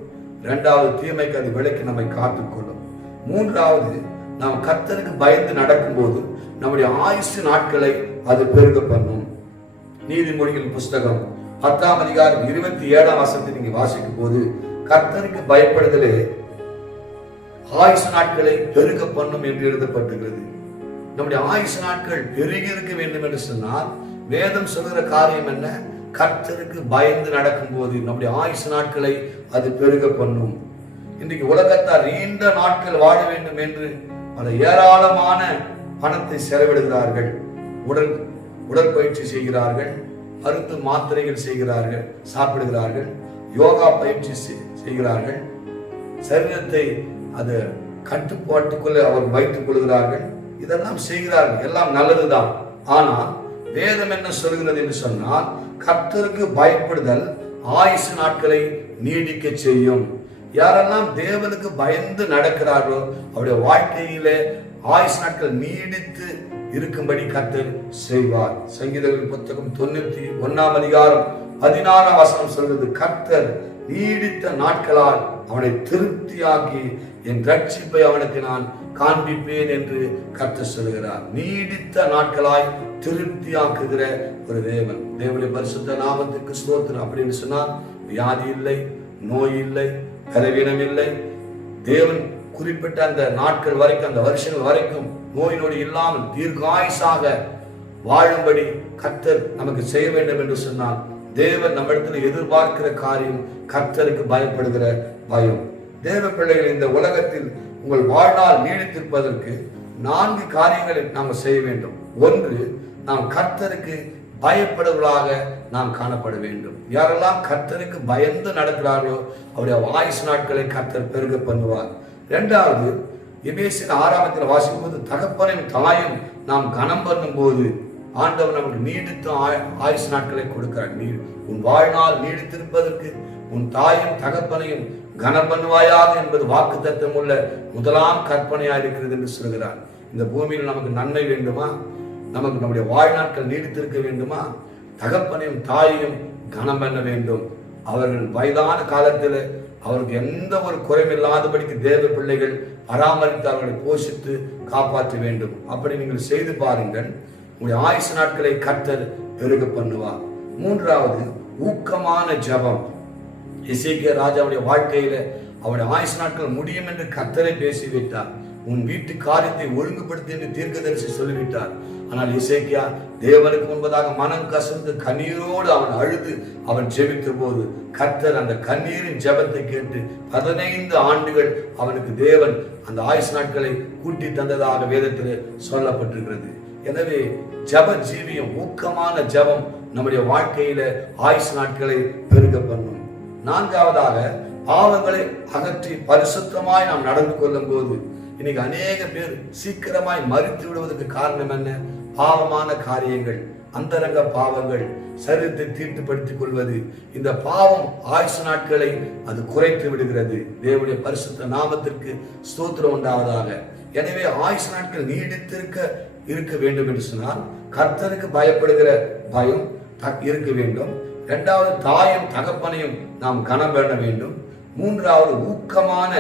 2வது தீமைக்கு அது விலக்கி நம்மை காத்துக் கொள்ளும். 3வது நாம் கர்த்தருக்கு பயந்து நடக்கும்போது நம்முடைய ஆயுசு நாட்களை அது பெருக பண்ணும். நீதிமொழிகள் புஸ்தகம் 10ஆம் அதிகாரம் 27ஆம் வசனத்தை நீங்க வாசிக்கும் போது கர்த்தருக்கு பயப்படுதலே ஆயுசு நாட்களை பெருக பண்ணும் என்று எழுதப்பட்டிருக்கிறது. நம்முடைய ஆயுசு நாட்கள் பெருகி இருக்க வேண்டும் என்று சொன்னால் வேதம் சொல்கிற காரியம் என்ன? கர்த்தருக்கு பயந்து நடக்கும் போது நம்முடைய ஆயுசு நாட்களை அது பெருக பண்ணும். இன்றைக்கு உலகத்தார் நீண்ட நாட்கள் வாழ வேண்டும் என்று பல ஏராளமான பணத்தை செலவிடுகிறார்கள். உடற்பயிற்சி செய்கிறார்கள், மருந்து மாத்திரைகள் செய்கிறார்கள், சாப்பிடுகிறார்கள், யோகா பயிற்சி செய்கிறார்கள், சரீரத்தை அது கட்டுப்பாட்டுக்குள்ள அவர் வைத்துக் கொள்கிறார்கள். இதெல்லாம் செய்கிறார்கள், எல்லாம் நல்லதுதான். ஆனால் வேதம் என்ன சொல்கிறது என்று சொன்னால் கர்த்தருக்கு பயப்படுதல் ஆயுசு நாட்களை நீடிக்க செய்யும். யாரெல்லாம் தேவனுக்கு பயந்து நடக்கிறார்களோ அவருடைய வாழ்க்கையில ஆயுசு நாட்கள் நீடித்து இருக்கும்படி கர்த்தர் செய்வார். சங்கீதங்களின் புத்தகம் 91ஆம் அதிகாரம் 16ஆம் வசனம் சொல்கிறது, கர்த்தர் நீடித்த நாட்களால் அவனை திருப்தியாக்கி என் ரட்சிப்பை அவனுக்கு நான் காண்பிப்பேன் என்று கர்த்தர் சொல்கிறார். நீடித்த நாட்களாய் திருப்தியாக்குகிற ஒரு தேவன். தேவனுடைய பரிசுத்த நாமத்துக்கு ஸ்தோத்திரம். அப்படின்னு சொன்னால் வியாதி இல்லை, நோய் இல்லை, பலவீனம் இல்லை. தேவன் குறிப்பிட்ட அந்த நாட்கள் வரைக்கும், அந்த வருஷங்கள் வரைக்கும் நோய் நொடி இல்லாமல் தீர்காயுசாக வாழும்படி கர்த்தர் நமக்கு செய்ய வேண்டும் என்று சொன்னால் தேவன் நம்மிடத்தில் எதிர்பார்க்கிற காரியம் கர்த்தருக்கு பயப்படுகிற பயம். தேவ பிள்ளைகள், இந்த உலகத்தில் உங்கள் வாழ்நாள் நீடித்திருப்பதற்கு 4 காரியங்களை நாம் செய்ய வேண்டும். 1, நாம் கர்த்தருக்கு பயப்படுவதாக நாம் காணப்பட வேண்டும். யாரெல்லாம் கர்த்தருக்கு பயந்து நடக்கிறார்களோ அவருடைய ஆயுசு நாட்களை கர்த்தர் பெருக பண்ணுவார். 2வது, எபேசியர் 6ஆம் வாசிக்கும் போது தகப்பனையும் தாயும் நாம் கனம் பண்ணும் போது ஆண்டவர் நமக்கு நீடித்த ஆயுசு நாட்களை கொடுக்கிறார். உன் வாழ்நாள் நீடித்திருப்பதற்கு உன் தாயும் தகப்பனையும் கனம் பண்ணுவாயாக என்பது வாக்குத்தத்தம் உள்ள முதலாம் கற்பனையாக இருக்கிறது என்று சொல்கிறார். இந்த பூமியில் நமக்கு நன்மை வேண்டுமா? நமக்கு நம்முடைய வாழ்நாட்கள் நீடித்திருக்க வேண்டுமா? தகப்பனையும் தாயையும் கனம் பண்ண வேண்டும். அவர்கள் வயதான காலத்தில் அவருக்கு எந்த ஒரு குறைவில்லாதபடிக்கு தேவ பிள்ளைகள் பராமரித்து அவர்களை போஷித்து காப்பாற்ற வேண்டும். அப்படி நீங்கள் செய்து பாருங்கள், உங்களுடைய ஆயுசு நாட்களை கர்த்தர் பெருக பண்ணுவார். மூன்றாவது, ஊக்கமான ஜெபம். எசேக்கியா ராஜாவுடைய வாழ்க்கையில அவருடைய ஆயுசு நாட்கள் முடியும் என்று கர்த்தரை பேசிவிட்டார். உன் வீட்டு காரியத்தை ஒழுங்குபடுத்தி என்று தீர்க்கதரிசி சொல்லிவிட்டார். ஆனால் எசேக்கியா தேவனுக்கு முன்பதாக மனம் கசந்து கண்ணீரோடு அவன் அழுது அவன் ஜெபித்த போது கர்த்தர் அந்த கண்ணீரின் ஜெபத்தை கேட்டு 15 ஆண்டுகள் அவனுக்கு தேவன் அந்த ஆயுசு நாட்களை கூட்டி தந்ததாக வேதத்தில் சொல்லப்பட்டிருக்கிறது. எனவே ஜெப ஜீவியம், ஊக்கமான ஜெபம் நம்முடைய வாழ்க்கையில ஆயுசு நாட்களை பெருக பண்ணும். நான்காவதாக, பாவங்களை அகற்றி பரிசுத்தமாய் நாம் நடந்து கொள்ளும் போது இன்னைக்கு அநேக பேர் சீக்கிரமாய் மரித்து விடுவதற்கு காரணம் என்ன? பாவமான காரியங்கள், அந்தரங்க பாவங்கள், சரீரத்தை தீட்டுப்படுத்திக் கொள்வது. இந்த பாவம் ஆயுசு நாட்களை அது குறைத்து விடுகிறது. தேவனுடைய பரிசுத்த நாமத்திற்கு ஸ்தோத்திரம் உண்டாவதாக. எனவே ஆயுசு நாட்கள் இருக்க வேண்டும் என்று சொன்னால் கர்த்தருக்கு பயப்படுகிற பயம் இருக்க வேண்டும். இரண்டாவது, தாயும் தகப்பனையும் நாம் கனம் பண்ண வேண்டும். மூன்றாவது, ஊக்கமான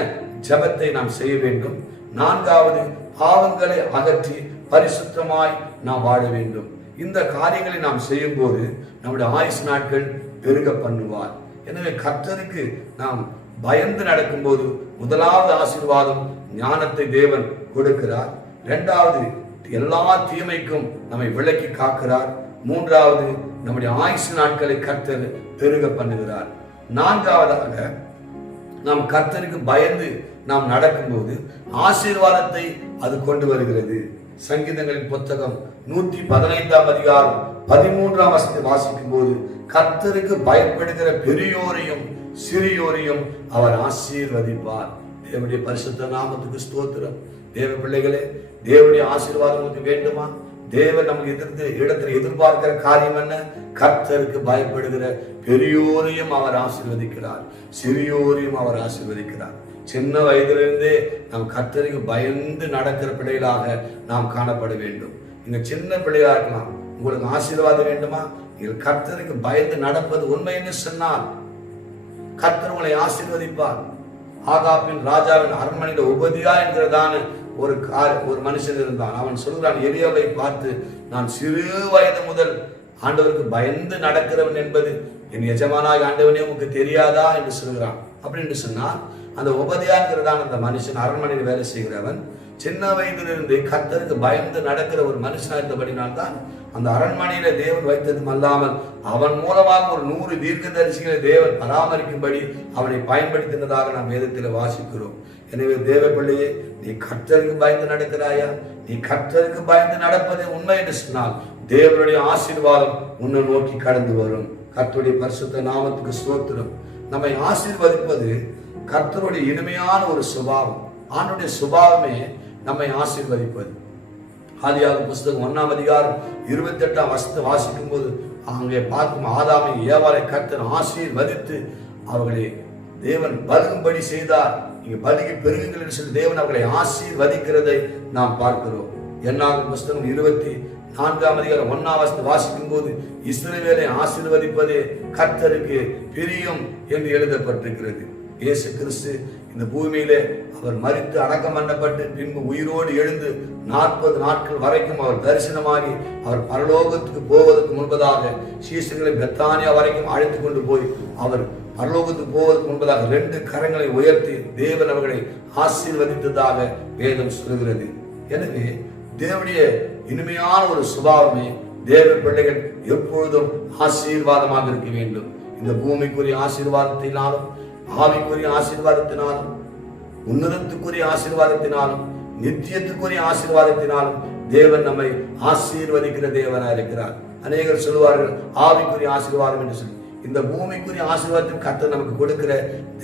ஜெபத்தை நாம் செய்ய வேண்டும். நான்காவது, பாவங்களை அகற்றி பரிசுத்தமாய் நாம் வாழ வேண்டும். இந்த காரியங்களை நாம் செய்யும் போது நம்முடைய ஆயுசு நாட்கள் பெருக பண்ணுவார். எனவே கர்த்தருக்கு நாம் பயந்து நடக்கும் போது முதலாவது ஆசீர்வாதம் ஞானத்தை தேவன் கொடுக்கிறார். இரண்டாவது, எல்லா தீமைக்கும் நம்மை விலக்கி காக்கிறார். மூன்றாவது, நம்முடைய ஆயுசு நாட்களை கர்த்தர் பெருக பண்ணுகிறார். நான்காவதாக, நாம் கர்த்தருக்கு பயந்து நாம் நடக்கும்போது ஆசீர்வாதத்தை அது கொண்டு வருகிறது. சங்கீதங்களின் புத்தகம் 115 அதிகாரம் 13 வசனத்தை வாசிக்கும் போது கர்த்தருக்கு பயப்படுகிற பெரியோரையும் சிறியோரையும் அவர் ஆசீர்வதிப்பார். தேவனுடைய பரிசுத்த நாமத்துக்கு ஸ்தோத்திரம். தேவ பிள்ளைகளே, தேவனுடைய ஆசீர்வாதம் உங்களுக்கு வேண்டுமா? தேவன் நம்ம இடத்துல எதிர்பார்க்கிற காரியம் என்ன? கர்த்தருக்கு பயப்படுகிற பெரியோரையும் அவர் ஆசீர்வதிக்கிறார், சிறியோரையும் அவர் ஆசீர்வதிக்கிறார். சின்ன வயதிலிருந்தே நாம் கர்த்தருக்கு பயந்து நடக்கிற பிள்ளைகளாக நாம் காணப்பட வேண்டும். நீங்க சின்ன பிள்ளைகளா இருக்கலாம், உங்களுக்கு ஆசீர்வாதம் வேண்டுமா? நீங்கள் கர்த்தருக்கு பயந்து நடப்பது உண்மை என்று சொன்னால் கர்த்தர் உங்களை ஆசீர்வதிப்பார். ஆகாபின் ராஜாவின் அரண்மனையில் உபதியா என்கிறதான ஒரு மனுஷன் இருந்தான். அவன் சொல்கிறான், எலியாவை பார்த்து, நான் சிறு வயது முதல் ஆண்டவருக்கு பயந்து நடக்கிறவன் என்பது என் எஜமானாய் ஆண்டவனே உங்களுக்கு தெரியாதா என்று சொல்கிறான். அப்படின்னு சொன்னால் அந்த உபதியாங்கிறதான அந்த மனுஷன் அரண்மனையில் வேலை செய்கிறவன் சின்ன வயதிலிருந்து கர்த்தருக்கு பயந்து நடக்கிற ஒரு மனுஷனா இருந்தபடினால்தான் அந்த அரண்மனையில தேவன் வைத்ததும் அல்லாமல் அவன் மூலமாக ஒரு 100 தீர்க்கதரிசிகளை தேவன் பராமரிக்கும்படி அவனை பயன்படுத்தினதாக நாம் வேதத்தில் வாசிக்கிறோம். எனவே தேவ பிள்ளையே, நீ கர்த்தருக்கு பயந்து நடக்கிறாயா? நீ கர்த்தருக்கு பயந்து நடப்பதை உண்மை என்று சொன்னால் தேவனுடைய ஆசீர்வாதம் உன்னை நோக்கி கடந்து வரும். கர்த்தருடைய பரிசுத்த நாமத்துக்கு ஸ்தோத்திரம். நம்மை ஆசீர்வதிப்பது கர்த்தருடைய இனிமையான ஒரு சுபாவம். ஆண்டுடைய சுபாவமே நம்மை ஆசீர்வதிப்பது. ஆதியாகமம் புத்தகம் 1 அதிகாரம் 28 வசனத்தை வாசிக்கும் போது அங்கே பார்க்கும் ஆதாமை ஏவாளை கர்த்தர் ஆசீர்வதித்து அவர்களை தேவன் பலுகும்படி செய்தார். நீங்க பலுகி பெருகுங்கள் என்று சொல்லி தேவன் அவர்களை ஆசீர்வதிக்கிறதை நாம் பார்க்கிறோம். என்னாகும் புத்தகம் 24 அதிகாரம் 1 வசனத்தை வாசிக்கும் போது இஸ்ரவேலை ஆசீர்வதிப்பதே கர்த்தருக்கு பிரியம் என்று எழுதப்பட்டிருக்கிறது. இயேசு கிறிஸ்து இந்த பூமியிலே அவர் மரித்து அடக்கம் பண்ணப்பட்டு பின்பு உயிரோடு எழுந்து 40 நாட்கள் வரைக்கும் அவர் தரிசனமாகி அவர் பரலோகத்துக்கு போவதற்கு முன்பதாக சீசர்களை பெத்தானியா வரைக்கும் அழைத்து கொண்டு போய் அவர் பரலோகத்துக்கு போவதற்கு முன்பதாக 2 கரங்களை உயர்த்தி தேவன் அவர்களை ஆசீர்வதித்ததாக வேதம் சொல்கிறது. எனவே தேவனுடைய இனிமையான ஒரு சுபாவமே தேவ பிள்ளைகள் எப்பொழுதும் ஆசீர்வாதமாக இருக்க வேண்டும். இந்த பூமிக்குரிய ஆசீர்வாதத்தினாலும் ஆவிக்குரிய ஆசீர்வாதத்தினாலும் உன்னதத்துக்குரிய ஆசீர்வாதத்தினாலும் நித்தியத்துக்குரிய ஆசீர்வாதத்தினாலும் தேவன் நம்மை ஆசீர்வதிக்கிற தேவனாக இருக்கிறார். அநேகர் சொல்லுவார்கள் ஆவிக்குரிய ஆசீர்வாதம் என்று சொல்லி. இந்த பூமிக்குரிய ஆசீர்வாதத்தின் கர்த்தர் நமக்கு கொடுக்கிற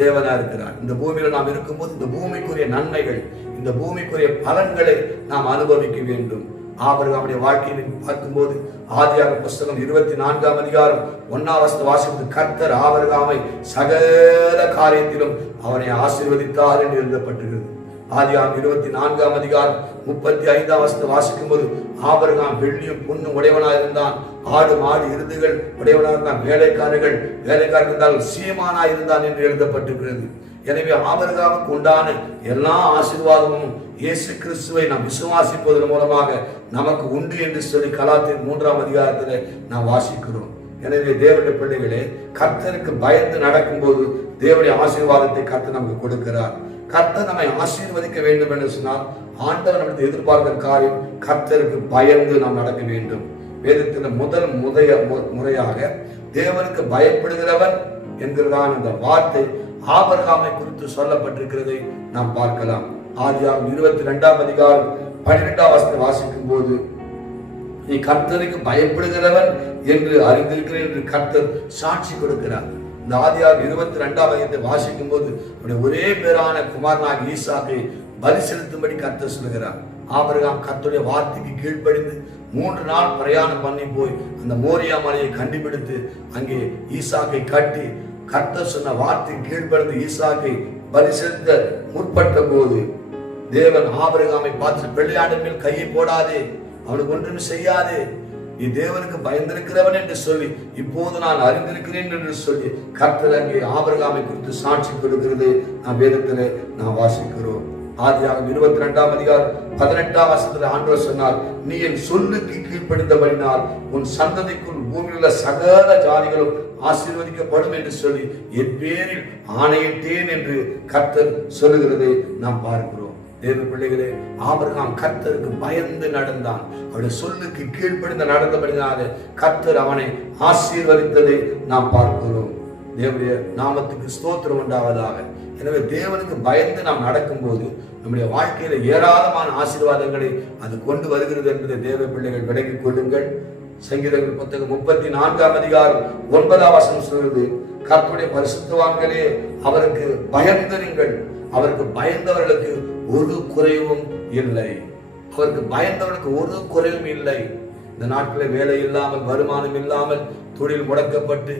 தேவனா இருக்கிறார். இந்த பூமியில நாம் இருக்கும்போது இந்த பூமிக்குரிய நன்மைகள், இந்த பூமிக்குரிய பலன்களை நாம் அனுபவிக்க வேண்டும். ஆபிரகாமுடைய வாழ்க்கையை பார்க்கும்போது ஆதியாகமம் புத்தகம் 24 அதிகாரம் 1 வசனத்தை வாசிப்பது கர்த்தர் ஆபிரகாமை சகல காரியத்திலும் அவனை ஆசீர்வதித்தார் என்று எழுதப்பட்டிருக்கிறது. ஆதியாகமம் 24ஆம் அதிகாரம் 35ஆம் வசனத்தை வாசிக்கும் போது ஆபிரகாம் வெள்ளியும் பொன்னும் உடையவனாக இருந்தான். ஆடு மாடு எருதுகள் உடையவனாக இருந்தான். வேலைக்காரர்கள் இருந்தால் சீமானா இருந்தான் என்று எழுதப்பட்டிருக்கிறது. எனவே ஆபிரகாமுக்கு உண்டான எல்லா ஆசீர்வாதமும் இயேசு கிறிஸ்துவை நாம் விசுவாசிப்பதன் மூலமாக நமக்கு உண்டு என்று சொல்லி கலாத்தியர் 3ஆம் அதிகாரத்தில் நாம் வாசிக்கிறோம். எனவே தேவனுடைய பிள்ளைகளே, கர்த்தருக்கு பயந்து நடக்கும் போது தேவனுடைய ஆசீர்வாதத்தை கர்த்தர் நமக்கு கொடுக்கிறார். கர்த்தர் நம்மை ஆசீர்வதிக்க வேண்டும் என்று சொன்னால் ஆண்டவர் நமக்கு எதிர்பார்க்கிற காரியம் கர்த்தருக்கு பயந்து நாம் நடக்க வேண்டும். வேதத்தில் முதல் முறையாக தேவனுக்கு பயப்படுகிறவன் என்கிறதான அந்த வார்த்தை ஆபிரகாமை குறித்து சொல்லப்பட்டிருக்கிறதை நாம் பார்க்கலாம். ஆதியாகமம் 22ஆம் அதிகாரம் 12ஆம் வசனத்தை வாசிக்கும் போது நீ கர்த்தருக்கு பயப்படுகிறவன் என்று அறிந்திருக்கிறேன் என்று கர்த்தர் சாட்சி கொடுக்கிறார். இந்த ஆதியாகமம் 22ஆம் அதிகாரத்தை வாசிக்கும் போது ஒரே பேரான குமாரனாகிய ஈசாக்கை பலி செலுத்தும்படி கர்த்தர் சொல்கிறார். ஆபிரகாம் கர்த்தருடைய வார்த்தைக்கு கீழ்ப்படிந்து 3 நாள் பிரயாணம் பண்ணி போய் அந்த மோரியா மலையை கண்டுபிடித்து அங்கே ஈசாக்கை கட்டி கர்த்தர் சொன்ன வார்த்தைக்கு கீழ்ப்படிந்து ஈசாக்கை பலி செலுத்த முற்பட்ட போது தேவன் ஆபிரகாமை பார்த்து, பிள்ளையாண்டின் மேல் கையை போடாதே, அவனுக்கு ஒன்றும் செய்யாதே, நீ தேவனுக்கு பயந்திருக்கிறவன் என்று சொல்லி இப்போது நான் அறிந்திருக்கிறேன் என்று சொல்லி கர்த்தர் அங்கே ஆபிரகாமை குறித்து சாட்சி கொடுக்கிறது நாம் வேதத்திலே நாம் வாசிக்கிறோம். ஆதியாகமம் 22ஆம் அதிகாரம் 18ஆம் வசனத்தில் ஆண்டவர் சொன்னார், நீ என் சொல்லுக்கு கீழ்ப்படிந்தபடினால் உன் சந்ததிக்குள் பூமியில் உள்ள சகல ஜாதிகளும் ஆசீர்வதிக்கப்படும் என்று சொல்லி என் பேரில் ஆணையிட்டேன் என்று கர்த்தர் சொல்லுகிறதை நாம் பார்க்கிறோம். தேவ பிள்ளைகளே, ஆபிரகாம் கர்த்தருக்கு பயந்து நடந்தான். அவருடைய சொல்லுக்கு கீழ்ப்படிந்து நடந்தபடினாலே கர்த்தர் அவனை ஆசீர்வதித்ததை நாம் பார்க்கிறோம். தேவனுடைய நாமத்துக்கு ஸ்தோத்திரம் உண்டாவதாக. எனவே தேவனுக்கு பயந்து நாம் நடக்கும்போது நம்முடைய வாழ்க்கையில ஏராளமான ஆசீர்வாதங்களை அது கொண்டு வருகிறது என்பதை தேவ பிள்ளைகள் விளங்கிக் கொள்ளுங்கள். சங்கீதங்கள் புத்தகம் 34ஆம் அதிகாரம் 9ஆம் வசனம் சொல்கிறது, கர்த்தருடைய பரிசுத்தவான்களே அவருக்கு பயந்திருங்கள், அவருக்கு பயந்தவர்களுக்கு ஒரு குறைவும் இல்லை. அவருக்கு பயந்தவர்களுக்கு ஒரு குறைவும் இல்லை. இந்த நாட்களில் வேலை இல்லாமல், வருமானம் இல்லாமல், தொழில் முடக்கப்பட்டு,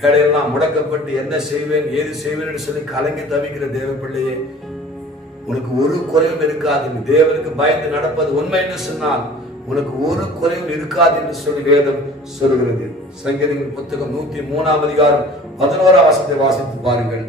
வேலையெல்லாம் முடக்கப்பட்டு என்ன செய்வேன் ஏது செய்வேன் என்று சொல்லி கலங்கி தவிக்கிற தேவ பிள்ளையே, உனக்கு ஒரு குறைவும் இருக்காது. தேவனுக்கு பயந்து நடப்பது உண்மை என்று சொன்னால் உனக்கு ஒரு குறைவும் இருக்காது என்று சொல்லி வேதம் சொல்கிறது. சங்கீதங்களின் புத்தகம் 103ஆம் அதிகாரம் 11ஆம் வசனத்தை வாசித்து பாருங்கள்.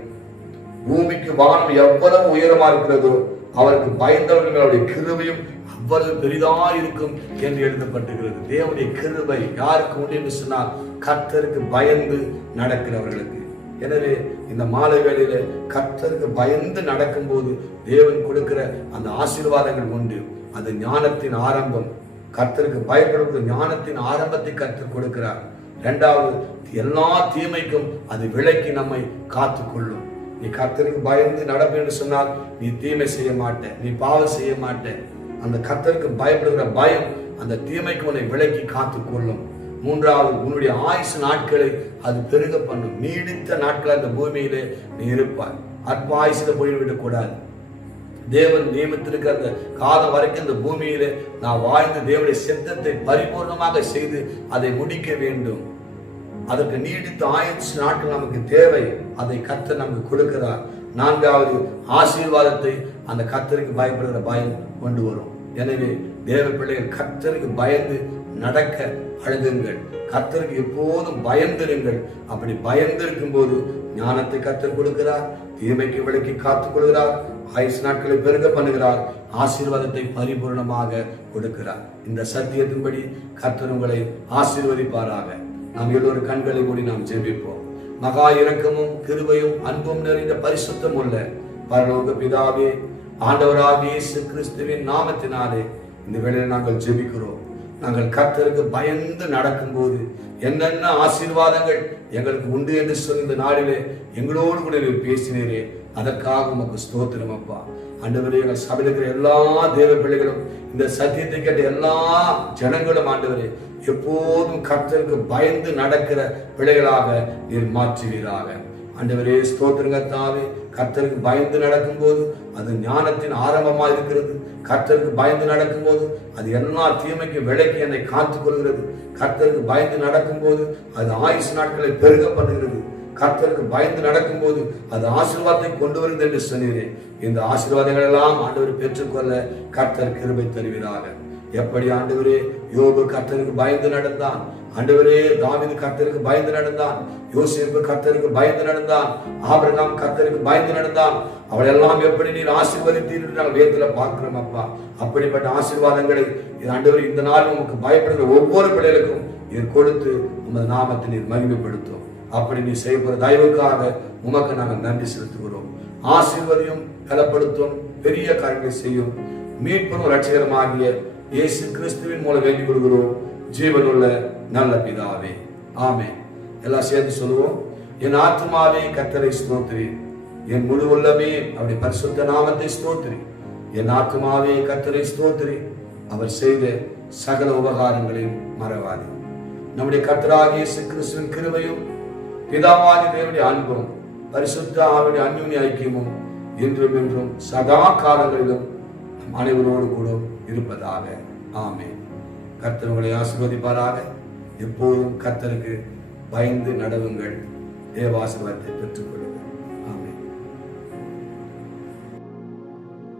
பூமிக்கு வானம் எவ்வளவு உயரமா இருக்கிறதோ அவருக்கு பயந்தவர்கள் அவருடைய கிருபையும் அவ்வளவு பெரிதா இருக்கும் என்று எழுதப்பட்டிருக்கிறது. தேவனுடைய கிருபை யாருக்கு உண்டு என்று சொன்னால் கர்த்தருக்கு பயந்து நடக்கிறவர்களுக்கு. எனவே இந்த மாலை வேளையில கர்த்தருக்கு பயந்து நடக்கும் போது தேவன் கொடுக்கிற அந்த ஆசீர்வாதங்கள் உண்டு. அது ஞானத்தின் ஆரம்பம். கர்த்தருக்கு பயப்படுவது ஞானத்தின் ஆரம்பத்தை கர்த்தர் கொடுக்கிறார். இரண்டாவது, எல்லா தீமைக்கும் அது விலக்கி நம்மை காத்துக்கொள்ளும். நீ கர்த்தருக்கு பயந்து நடப்ப என்று சொன்னால் நீ தீமை செய்ய மாட்ட, நீ பாவம் செய்ய மாட்ட. அந்த கர்த்தருக்கு பயப்படுகிற பயம் அந்த தீமைக்கு உன்னை விலக்கி காத்துக்கொள்ளும். மூன்றாவது, உன்னுடைய ஆயுசு நாட்களை அது பெருக பண்ணும். நீடித்த நாட்கள் அந்த பூமியிலே நீ இருப்பாய். அற்ப ஆயுசுல போய்விடக்கூடாது. தேவன் நியமித்திருக்கிற அந்த காலம் வரைக்கும் இந்த பூமியிலே நான் வாழ்ந்து தேவனுடைய சித்தத்தை பரிபூர்ணமாக செய்து அதை முடிக்க வேண்டும். அதற்கு நீடித்த ஆயுசு நாட்கள் நமக்கு தேவை. அதை கர்த்தர் நமக்கு கொடுக்கிறார். நான்காவது, ஆசீர்வாதத்தை அந்த கர்த்தருக்கு பயப்படுகிற பயம் கொண்டு வரும். எனவே தேவ பிள்ளைகள் கர்த்தருக்கு பயந்து நடக்க அழுகுங்கள். கர்த்தருக்கு எப்போதும் பயந்திருங்கள். அப்படி பயந்திருக்கும் போது ஞானத்தை கர்த்தர் கொடுக்கிறார், தீமைக்கு விலக்கி காத்துக் கொள்கிறார், ஆயுசு நாட்களை பெருக பண்ணுகிறார், ஆசீர்வாதத்தை பரிபூர்ணமாக கொடுக்கிறார். இந்த சத்தியத்தின்படி கர்த்தர் உங்களை ஆசீர்வதிப்பாராக. நாம் எல்லோரும் கண்களை மூடி நாம் ஜெபிப்போம். மகா இரக்கமும் கிருபையும் அன்பும் நிறைந்த பரிசுத்தம் உள்ள பரலோக பிதாவே, ஆண்டவராகிய இயேசு கிறிஸ்துவின் நாமத்தினாலே இந்த வேளையில் நாங்கள் ஜெபிக்கிறோம். நாங்கள் கர்த்தருக்கு பயந்து நடக்கும் போது என்னென்ன ஆசீர்வாதங்கள் எங்களுக்கு உண்டு என்று சொல்லி இந்த நாளிலே எங்களோடு கூட பேசினீரே, அதற்காக உமக்கு ஸ்தோத்திரம் அப்பா. ஆண்டவரே, எங்கள் சபையில் இருக்கிற எல்லா தேவ பிள்ளைகளும் இந்த சத்தியத்தை கேட்ட எல்லா ஜனங்களும் ஆண்டவரே எப்போதும் கர்த்தருக்கு பயந்து நடக்கிற பிள்ளைகளாக நீர் மாற்றுவீராக. ஆண்டவரே ஸ்தோத்திரங்கத்தாவே, கர்த்தருக்கு பயந்து நடக்கும் போது அது ஞானத்தின் ஆரம்பமாக இருக்கிறது. கர்த்தருக்கு பயந்து நடக்கும் போது அது எல்லா தீமைக்கு விலக்கி என்னை காத்துக் கொள்கிறது. கர்த்தருக்கு பயந்து நடக்கும் போது அது ஆயுசு நாட்களை பெருக பண்ணுகிறது. கர்த்தருக்கு பயந்து நடக்கும்போது அது ஆசீர்வாதத்தை கொண்டு வருகிறது என்று சொன்னீரே. இந்த ஆசீர்வாதங்கள் எல்லாம் ஆண்டவர் பெற்றுக்கொள்ள கர்த்தர் கிருபை தருவீராக. எப்படி ஆண்டவரே யோபு கர்த்தருக்கு பயந்து நடந்தான், ஆண்டவரே தாவீது கர்த்தருக்கு பயந்து நடந்தான், யோசேப்பு கர்த்தருக்கு பயந்து நடந்தான், ஆபிரகாம் கர்த்தருக்கு பயந்து நடந்தான். அவள் எல்லாம் எப்படி நீர் ஆசீர்வதித்தீர்கள் வேதத்துல பார்க்கிறோம் அப்பா. அப்படிப்பட்ட ஆசீர்வாதங்களை ஆண்டவர் இந்த நாள் உமக்கு பயப்படுகிற ஒவ்வொரு பிள்ளைகளுக்கும் நீர் கொடுத்து உமது நாமத்தை நீர் மகிமைப்படுத்தும். அப்படி நீ செய்யப்படுற தயவுக்காக உமக்கு நாங்கள் நன்றி செலுத்துகிறோம். ஆசீர்வதியும் பலப்படுத்தும் பெரிய காரியங்களை செய்யும் மீட்பும் ரட்சகரமாகிய இயேசு கிறிஸ்துவின் மூலம் வேண்டிக் கொள்கிறோம் ஜீவனுள்ள நல்ல பிதாவே, ஆமென். எல்லாம் சேர்ந்து சொல்லுவோம். என் ஆத்துமாவே கர்த்தரை ஸ்தோத்திரி, என் முழு உள்ளமே அவருடைய பரிசுத்த நாமத்தை ஸ்தோத்திரி. என் ஆத்துமாவே கர்த்தரை ஸ்தோத்திரி, அவர் செய்த சகல உபகாரங்களையும் மறவாதே. நம்முடைய கர்த்தராகிய இயேசு கிறிஸ்துவின் கிருபையும் பிதாவாகிய தேவனுடைய அன்பும் பரிசுத்த ஆவியுடைய அந்யோன்ய ஐக்கியமும் என்றும் என்றும் சதா காலங்களிலும் நம் அனைவரோடு கூட இருப்பதாக. ஆமென். கர்த்தர் உங்களை ஆசீர்வதிப்பாராக. எப்போதும் கர்த்தருக்கு பயந்து நடவுங்கள். தேவாசீர்வாதத்தை பெற்றுக் கொள்ளுங்கள்.